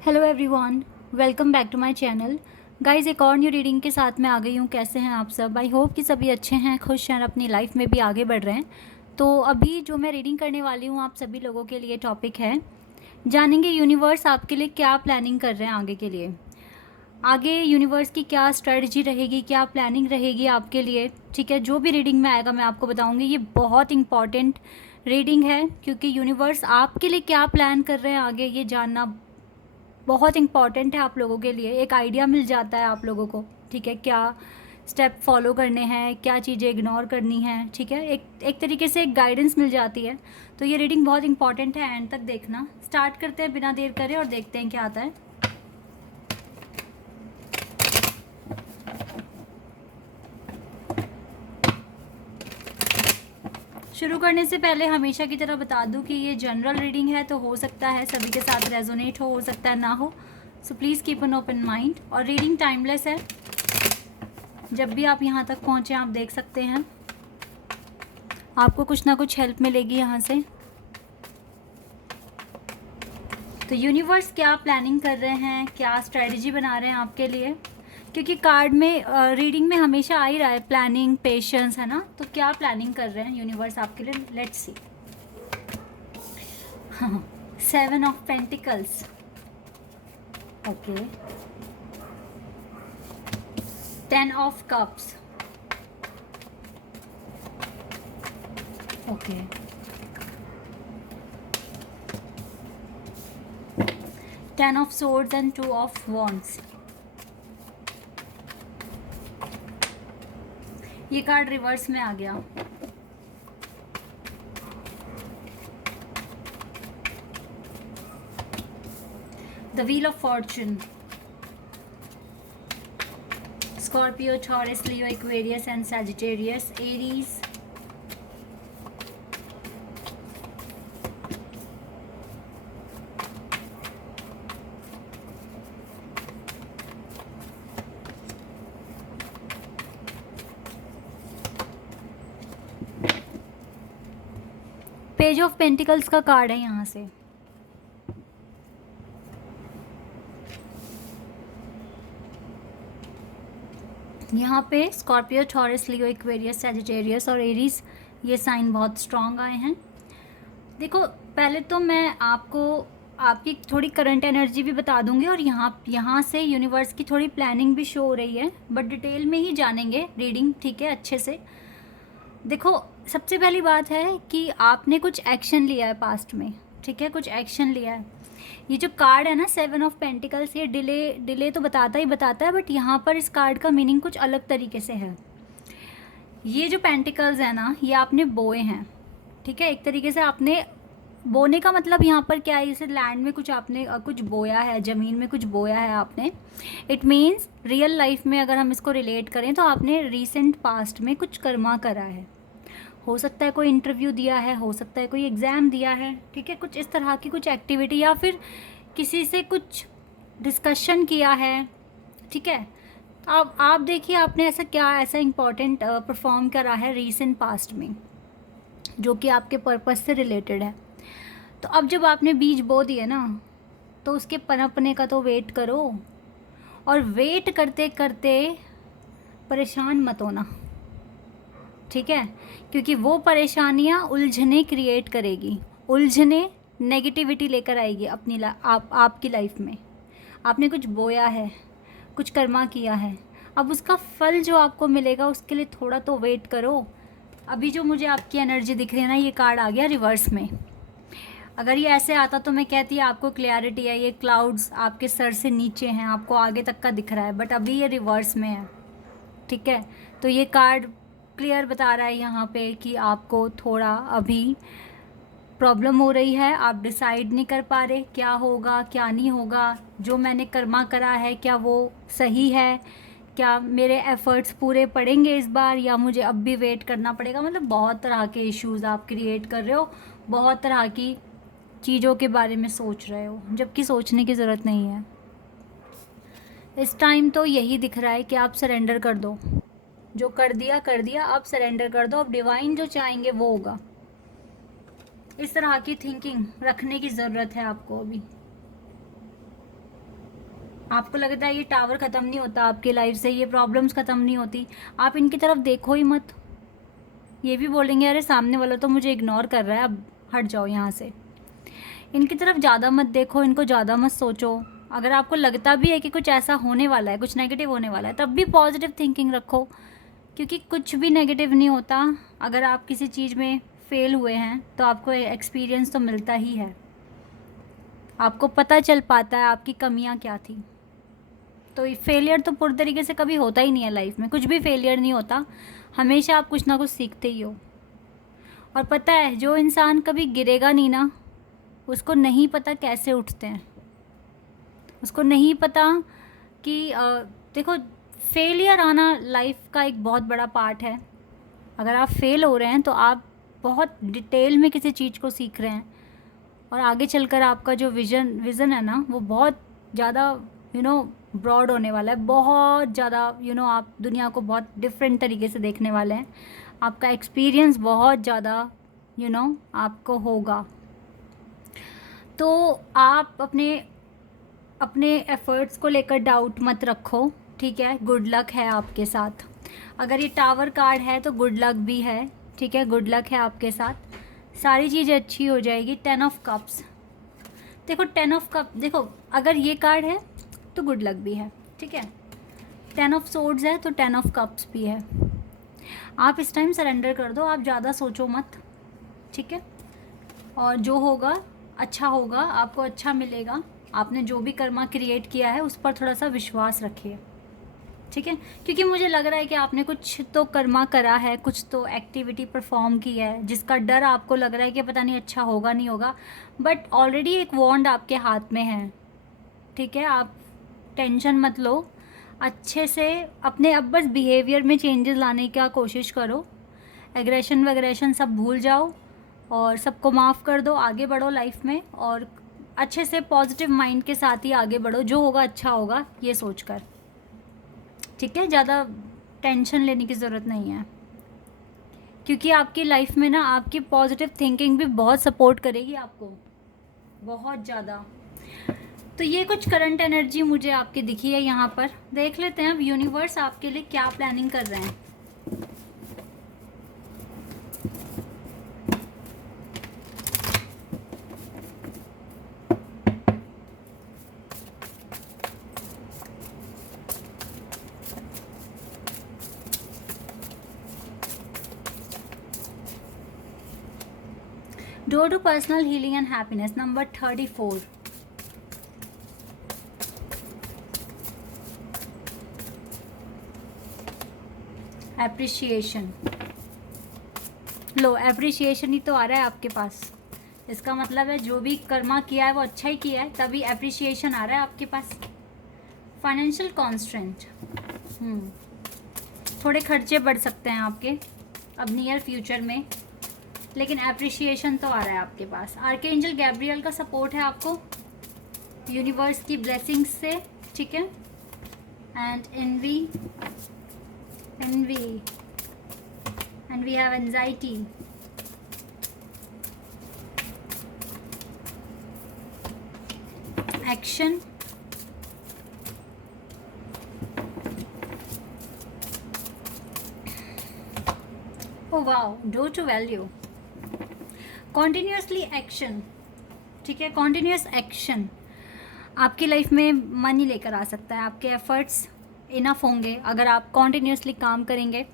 Hello everyone, welcome back to my channel. Guys, एक और new reading के साथ मैं आ गई हूँ। कैसे हैं आप सब? आई होप कि सभी अच्छे हैं, खुश हैं, अपनी लाइफ में भी आगे बढ़ रहे हैं। तो अभी जो मैं रीडिंग करने वाली हूँ आप सभी लोगों के लिए टॉपिक है, जानेंगे यूनिवर्स आपके लिए क्या प्लानिंग कर रहे हैं आगे के लिए। आगे यूनिवर्स की क्या स्ट्रेटजी रहेगी, क्या प्लानिंग रहेगी आपके लिए। ठीक है, जो भी रीडिंग में आएगा मैं आपको बताऊंगी। ये बहुत इंपॉर्टेंट रीडिंग है क्योंकि यूनिवर्स आपके लिए क्या प्लान कर रहे हैं आगे, ये जानना बहुत इंपॉर्टेंट है आप लोगों के लिए। एक आइडिया मिल जाता है आप लोगों को, ठीक है, क्या स्टेप फॉलो करने हैं, क्या चीज़ें इग्नोर करनी है। ठीक है, एक तरीके से एक गाइडेंस मिल जाती है। तो ये रीडिंग बहुत इंपॉर्टेंट है, एंड तक देखना। स्टार्ट करते हैं बिना देर करे और देखते हैं क्या आता है। शुरू करने से पहले हमेशा की तरह बता दूं कि ये जनरल रीडिंग है, तो हो सकता है सभी के साथ रेजोनेट हो सकता है ना हो। So please keep an open mind. और रीडिंग टाइमलेस है, जब भी आप यहाँ तक पहुँचे आप देख सकते हैं, आपको कुछ ना कुछ हेल्प मिलेगी यहाँ से। तो यूनिवर्स क्या प्लानिंग कर रहे हैं, क्या स्ट्रेटजी बना रहे हैं आपके लिए, क्योंकि कार्ड में रीडिंग में हमेशा आ ही रहा है प्लानिंग, पेशेंस, है ना। तो क्या प्लानिंग कर रहे हैं यूनिवर्स आपके लिए, let's see. 7 of pentacles, okay. 10 of cups, okay. 10 of swords and 2 of wands। ये कार्ड रिवर्स में आ गया। The wheel of Fortune, Scorpio, taurus, Leo, Aquarius and Sagittarius, Aries. Page of pentacles का card है यहाँ से। यहाँ पे स्कॉर्पियो, टॉरस, लियो, Aquarius, Sagittarius और एरीज, ये साइन बहुत स्ट्रॉन्ग आए हैं। देखो, पहले तो मैं आपको आपकी थोड़ी करंट एनर्जी भी बता दूंगी और यहाँ से यूनिवर्स की थोड़ी प्लानिंग भी शो हो रही है, बट डिटेल में ही जानेंगे रीडिंग, ठीक है, अच्छे से। देखो, सबसे पहली बात है कि आपने कुछ एक्शन लिया है पास्ट में, ठीक है, कुछ एक्शन लिया है। ये जो कार्ड है ना, 7 ऑफ पेंटिकल्स, ये डिले तो बताता ही बताता है, बट यहाँ पर इस कार्ड का मीनिंग कुछ अलग तरीके से है। ये जो पेंटिकल्स है ना, ये आपने बोए हैं, ठीक है। एक तरीके से आपने बोने का मतलब यहाँ पर क्या है, जैसे लैंड में कुछ आपने कुछ बोया है, ज़मीन में कुछ बोया है आपने। इट मीन्स रियल लाइफ में अगर हम इसको रिलेट करें तो आपने रिसेंट पास्ट में कुछ कर्मा करा है। हो सकता है कोई इंटरव्यू दिया है, हो सकता है कोई एग्ज़ाम दिया है, ठीक है, कुछ इस तरह की कुछ एक्टिविटी, या फिर किसी से कुछ डिस्कशन किया है, ठीक है। अब आप देखिए आपने ऐसा इम्पोर्टेंट परफॉर्म करा है रीसेंट पास्ट में, जो कि आपके पर्पस से रिलेटेड है। तो अब जब आपने बीज बो दिए ना, तो उसके पनपने का तो वेट करो, और वेट करते करते परेशान मत होना, ठीक है, क्योंकि वो परेशानियाँ उलझने क्रिएट करेगी, उलझने नेगेटिविटी लेकर आएगी अपनी आपकी लाइफ में। आपने कुछ बोया है, कुछ कर्मा किया है, अब उसका फल जो आपको मिलेगा उसके लिए थोड़ा तो वेट करो। अभी जो मुझे आपकी एनर्जी दिख रही है ना, ये कार्ड आ गया रिवर्स में। अगर ये ऐसे आता तो मैं कहती है आपको क्लैरिटी है, ये क्लाउड्स आपके सर से नीचे हैं, आपको आगे तक का दिख रहा है, बट अभी ये रिवर्स में है, ठीक है। तो ये कार्ड क्लियर बता रहा है यहाँ पे कि आपको थोड़ा अभी प्रॉब्लम हो रही है, आप डिसाइड नहीं कर पा रहे क्या होगा क्या नहीं होगा। जो मैंने कर्मा करा है क्या वो सही है, क्या मेरे एफ़र्ट्स पूरे पड़ेंगे इस बार, या मुझे अब भी वेट करना पड़ेगा। मतलब बहुत तरह के इश्यूज़ आप क्रिएट कर रहे हो, बहुत तरह की चीज़ों के बारे में सोच रहे हो, जबकि सोचने की ज़रूरत नहीं है। इस टाइम तो यही दिख रहा है कि आप सरेंडर कर दो, जो कर दिया, आप सरेंडर कर दो। अब डिवाइन जो चाहेंगे वो होगा। इस तरह की थिंकिंग रखने की ज़रूरत है आपको अभी। आपको लगता है ये टावर ख़त्म नहीं होता आपकी लाइफ से, ये प्रॉब्लम्स ख़त्म नहीं होती, आप इनकी तरफ देखो ही मत। ये भी बोलेंगे अरे सामने वाला तो मुझे इग्नोर कर रहा है, अब हट जाओ यहाँ से। इनकी तरफ ज़्यादा मत देखो, इनको ज़्यादा मत सोचो। अगर आपको लगता भी है कि कुछ ऐसा होने वाला है, कुछ नेगेटिव होने वाला है, तब भी पॉजिटिव थिंकिंग रखो, क्योंकि कुछ भी नेगेटिव नहीं होता। अगर आप किसी चीज़ में फेल हुए हैं तो आपको एक्सपीरियंस तो मिलता ही है, आपको पता चल पाता है आपकी कमियां क्या थी। तो फेलियर तो पूरी तरीके से कभी होता ही नहीं है लाइफ में, कुछ भी फेलियर नहीं होता, हमेशा आप कुछ ना कुछ सीखते ही हो। और पता है जो इंसान कभी गिरेगा नहीं ना, उसको नहीं पता कैसे उठते हैं, उसको नहीं पता कि देखो फेलियर आना लाइफ का एक बहुत बड़ा पार्ट है। अगर आप फेल हो रहे हैं तो आप बहुत डिटेल में किसी चीज़ को सीख रहे हैं, और आगे चलकर आपका जो विज़न है ना वो बहुत ज़्यादा ब्रॉड होने वाला है, बहुत ज़्यादा आप दुनिया को बहुत डिफरेंट तरीके से देखने वाले हैं। आपका एक्सपीरियंस बहुत ज़्यादा आपको होगा। तो आप अपने एफ़र्ट्स को लेकर डाउट मत रखो, ठीक है। गुड लक है आपके साथ। अगर ये टावर कार्ड है तो गुड लक भी है, ठीक है, गुड लक है आपके साथ, सारी चीज़ें अच्छी हो जाएगी। 10 ऑफ कप्स, देखो 10 ऑफ कप, देखो अगर ये कार्ड है तो गुड लक भी है, ठीक है। 10 ऑफ सोर्ड्स है तो 10 ऑफ कप्स भी है। आप इस टाइम सरेंडर कर दो, आप ज़्यादा सोचो मत, ठीक है। और जो होगा अच्छा होगा, आपको अच्छा मिलेगा। आपने जो भी कर्मा क्रिएट किया है उस पर थोड़ा सा विश्वास रखिए, ठीक है। क्योंकि मुझे लग रहा है कि आपने कुछ तो कर्मा करा है, कुछ तो एक्टिविटी परफॉर्म की है जिसका डर आपको लग रहा है कि पता नहीं अच्छा होगा नहीं होगा, बट ऑलरेडी एक वॉन्ड आपके हाथ में है, ठीक है। आप टेंशन मत लो, अच्छे से अपने अब बस बिहेवियर में चेंजेस लाने का कोशिश करो। एग्रेशन वग्रेशन सब भूल जाओ और सबको माफ़ कर दो, आगे बढ़ो लाइफ में, और अच्छे से पॉजिटिव माइंड के साथ ही आगे बढ़ो, जो होगा अच्छा होगा ये सोचकर, ठीक है। ज़्यादा टेंशन लेने की ज़रूरत नहीं है, क्योंकि आपकी लाइफ में ना आपकी पॉजिटिव थिंकिंग भी बहुत सपोर्ट करेगी आपको, बहुत ज़्यादा। तो ये कुछ करंट एनर्जी मुझे आपकी दिखी है यहाँ पर। देख लेते हैं अब यूनिवर्स आपके लिए क्या प्लानिंग कर रहे हैं। Door to personal healing and happiness, number 34। Appreciation, लो एप्रिशिएशन ही तो आ रहा है आपके पास। इसका मतलब है जो भी कर्मा किया है वो अच्छा ही किया है, तभी एप्रिशिएशन आ रहा है आपके पास। फाइनेंशियल कॉन्स्ट्रेंट, थोड़े खर्चे बढ़ सकते हैं आपके अब नियर फ्यूचर में, लेकिन एप्रिशिएशन तो आ रहा है आपके पास। आर्कएंजल गैब्रियल का सपोर्ट है आपको यूनिवर्स की ब्लेसिंग्स से, ठीक है। And envy, and we have anxiety, action, oh wow, do to value, continuously action, ठीक है। continuous action आपकी लाइफ में मनी लेकर आ सकता है। आपके एफर्ट्स इनफ होंगे अगर आप कॉन्टीन्यूसली काम करेंगे।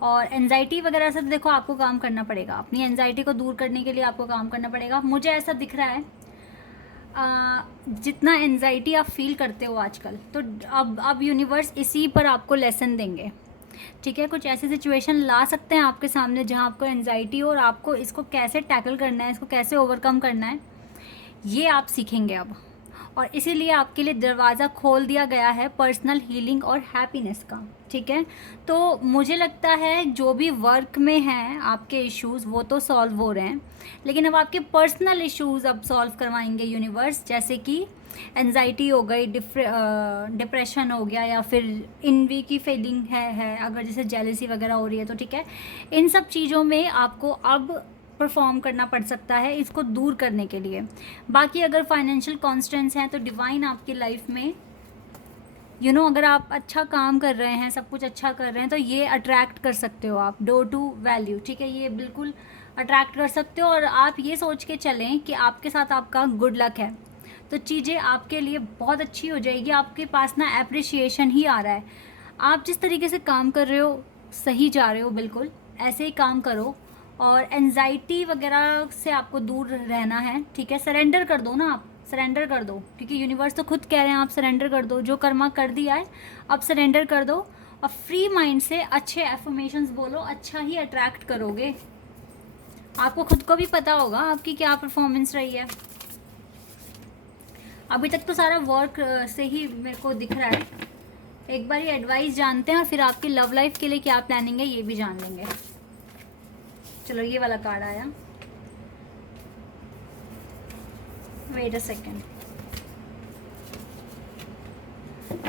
और एनजाइटी वगैरह से तो देखो आपको काम करना पड़ेगा, अपनी एनजाइटी को दूर करने के लिए आपको काम करना पड़ेगा। मुझे ऐसा दिख रहा है जितना एनजाइटी आप फील करते हो आजकल, तो अब यूनिवर्स इसी पर आपको लेसन देंगे, ठीक है। कुछ ऐसी सिचुएशन ला सकते हैं आपके सामने जहां आपको एनजाइटी हो, और आपको इसको कैसे टैकल करना है, इसको कैसे ओवरकम करना है, ये आप सीखेंगे अब। और इसीलिए आपके लिए दरवाज़ा खोल दिया गया है पर्सनल हीलिंग और हैप्पीनेस का, ठीक है। तो मुझे लगता है जो भी वर्क में हैं आपके इश्यूज़ वो तो सॉल्व हो रहे हैं, लेकिन अब आपके पर्सनल इश्यूज़ अब सॉल्व करवाएंगे यूनिवर्स, जैसे कि एनजाइटी हो गई, डिप्रेशन हो गया, या फिर इनवी की फीलिंग है अगर जैसे जेलसी वगैरह हो रही है तो, ठीक है। इन सब चीज़ों में आपको अब परफॉर्म करना पड़ सकता है इसको दूर करने के लिए। बाकी अगर फाइनेंशियल कॉन्स्टेंट्स हैं तो डिवाइन आपकी लाइफ में अगर आप अच्छा काम कर रहे हैं, सब कुछ अच्छा कर रहे हैं, तो ये अट्रैक्ट कर सकते हो आप, डोर टू वैल्यू, ठीक है, ये बिल्कुल अट्रैक्ट कर सकते हो। और आप ये सोच के चलें कि आपके साथ आपका गुड लक है, तो चीज़ें आपके लिए बहुत अच्छी हो जाएगी। आपके पास ना एप्रिशिएशन ही आ रहा है। आप जिस तरीके से काम कर रहे हो सही जा रहे हो, बिल्कुल ऐसे ही काम करो। और एनजाइटी वगैरह से आपको दूर रहना है, ठीक है। सरेंडर कर दो ना, आप सरेंडर कर दो, क्योंकि यूनिवर्स तो खुद कह रहे हैं आप सरेंडर कर दो। जो कर्मा कर दिया है अब सरेंडर कर दो, और फ्री माइंड से अच्छे एफर्मेशंस बोलो, अच्छा ही अट्रैक्ट करोगे। आपको खुद को भी पता होगा आपकी क्या परफॉर्मेंस रही है। अभी तक तो सारा वर्क से ही मेरे को दिख रहा है। एक बार ये एडवाइस जानते हैं और फिर आपकी लव लाइफ के लिए क्या प्लानिंग है ये भी जान लेंगे। चलो ये वाला कार्ड आया, wait a second.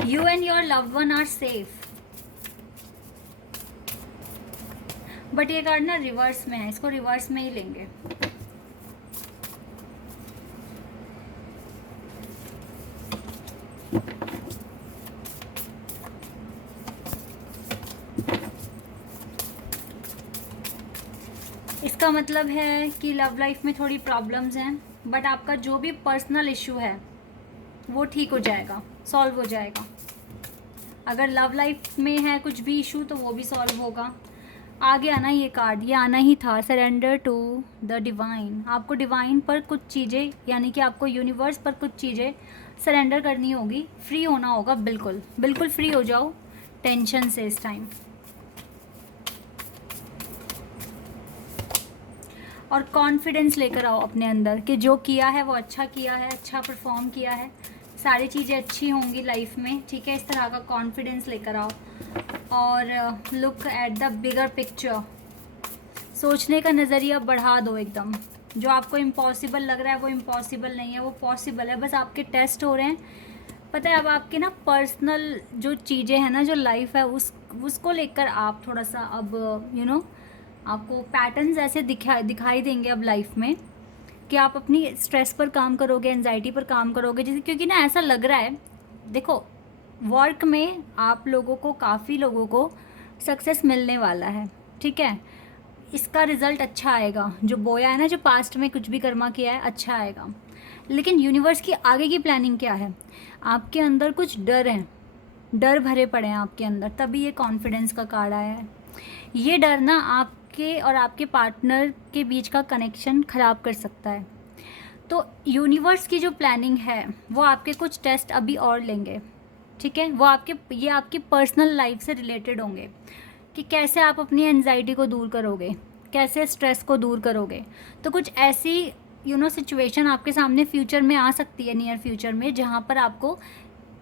You and your loved one are safe, but ये कार्ड ना रिवर्स में है, इसको रिवर्स में ही लेंगे। इसका मतलब है कि लव लाइफ में थोड़ी प्रॉब्लम्स हैं, बट आपका जो भी पर्सनल इशू है वो ठीक हो जाएगा, सॉल्व हो जाएगा। अगर लव लाइफ में है कुछ भी इशू तो वो भी सॉल्व होगा। आगे आना ये कार्ड, ये आना ही था, सरेंडर टू द डिवाइन। आपको डिवाइन पर कुछ चीज़ें, यानी कि आपको यूनिवर्स पर कुछ चीज़ें सरेंडर करनी होगी, फ्री होना होगा। बिल्कुल बिल्कुल फ्री हो जाओ टेंशन से इस टाइम। और कॉन्फिडेंस लेकर आओ अपने अंदर कि जो किया है वो अच्छा किया है, अच्छा परफॉर्म किया है, सारी चीज़ें अच्छी होंगी लाइफ में, ठीक है। इस तरह का कॉन्फिडेंस लेकर आओ और look at the bigger picture. सोचने का नज़रिया बढ़ा दो एकदम। जो आपको इम्पॉसिबल लग रहा है वो इम्पॉसिबल नहीं है, वो पॉसिबल है, बस आपके टेस्ट हो रहे हैं। पता है अब आपके ना पर्सनल जो चीज़ें हैं ना, जो लाइफ है उसको लेकर आप थोड़ा सा अब आपको पैटर्न्स ऐसे दिखाई देंगे अब लाइफ में कि आप अपनी स्ट्रेस पर काम करोगे, एंजाइटी पर काम करोगे। जैसे क्योंकि ना ऐसा लग रहा है, देखो वर्क में आप लोगों को, काफ़ी लोगों को सक्सेस मिलने वाला है, ठीक है। इसका रिज़ल्ट अच्छा आएगा, जो बोया है ना, जो पास्ट में कुछ भी कर्मा किया है अच्छा आएगा। लेकिन यूनिवर्स की आगे की प्लानिंग क्या है? आपके अंदर कुछ डर है, डर भरे पड़े हैं आपके अंदर, तभी ये कॉन्फिडेंस का कार्ड आया है। ये डर ना आपके और आपके पार्टनर के बीच का कनेक्शन ख़राब कर सकता है। तो यूनिवर्स की जो प्लानिंग है वो आपके कुछ टेस्ट अभी और लेंगे, ठीक है। वो ये आपकी पर्सनल लाइफ से रिलेटेड होंगे कि कैसे आप अपनी एंजाइटी को दूर करोगे, कैसे स्ट्रेस को दूर करोगे। तो कुछ ऐसी सिचुएशन आपके सामने फ्यूचर में आ सकती है, नियर फ्यूचर में, जहाँ पर आपको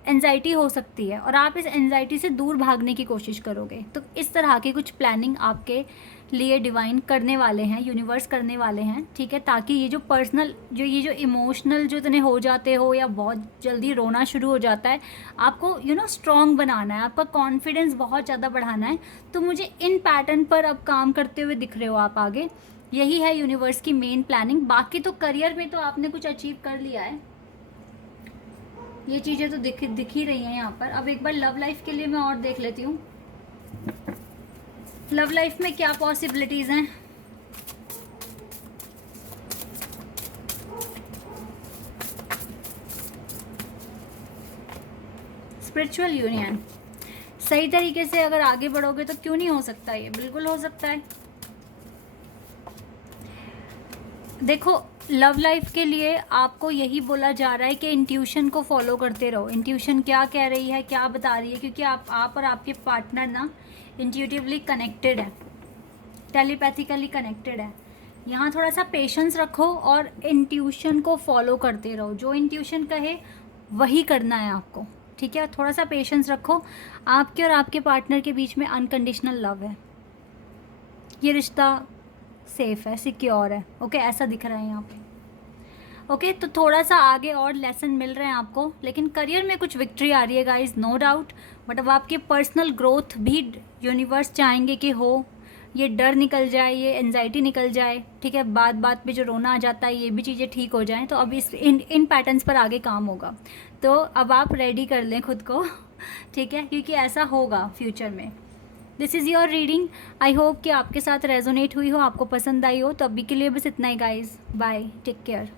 एंजाइटी हो सकती है और आप इस एंजाइटी से दूर भागने की कोशिश करोगे। तो इस तरह की कुछ प्लानिंग आपके लिए डिवाइन करने वाले हैं, यूनिवर्स करने वाले हैं, ठीक है। ताकि ये जो पर्सनल, जो इमोशनल जो इतने हो जाते हो या बहुत जल्दी रोना शुरू हो जाता है, आपको स्ट्रॉन्ग बनाना है, आपका कॉन्फिडेंस बहुत ज़्यादा बढ़ाना है। तो मुझे इन पैटर्न पर अब काम करते हुए दिख रहे हो आप आगे। यही है यूनिवर्स की मेन प्लानिंग। बाकी तो करियर में तो आपने कुछ अचीव कर लिया है, ये चीज़ें तो दिख ही रही हैं यहाँ पर। अब एक बार लव लाइफ के लिए मैं और देख लेती हूँ, लव लाइफ में क्या पॉसिबिलिटीज़ हैं। स्पिरिचुअल यूनियन, सही तरीके से अगर आगे बढ़ोगे तो क्यों नहीं हो सकता, ये बिल्कुल हो सकता है। देखो लव लाइफ के लिए आपको यही बोला जा रहा है कि इंट्यूशन को फॉलो करते रहो। इंट्यूशन क्या कह रही है, क्या बता रही है, क्योंकि आप और आपके पार्टनर ना इंट्यूटिवली कनेक्टेड है, टेलीपैथिकली कनेक्टेड है। यहाँ थोड़ा सा पेशेंस रखो और इंट्यूशन को फॉलो करते रहो। जो इंट्यूशन कहे वही करना है आपको, ठीक है। थोड़ा सा पेशेंस रखो। आपके और आपके पार्टनर के बीच में अनकंडीशनल लव है, ये रिश्ता सेफ है, सिक्योर है, ओके, ऐसा दिख रहा है यहाँ पे। ओके, तो थोड़ा सा आगे और लेसन मिल रहे हैं आपको, लेकिन करियर में कुछ विक्ट्री आ रही है गाइस, नो डाउट। बट अब आपके पर्सनल ग्रोथ भी यूनिवर्स चाहेंगे कि हो, ये डर निकल जाए, ये एनजाइटी निकल जाए, ठीक है, बात बात पे जो रोना आ जाता है, ये भी चीज़ें ठीक हो जाएं। तो अब इन पैटर्न्स पर आगे काम होगा। तो अब आप रेडी कर लें खुद को, ठीक है, क्योंकि ऐसा होगा फ्यूचर में। This is your reading. I hope कि आपके साथ रेजोनेट हुई हो, आपको पसंद आई हो। तो अभी के लिए बस इतना ही गाइज, बाय, टेक केयर।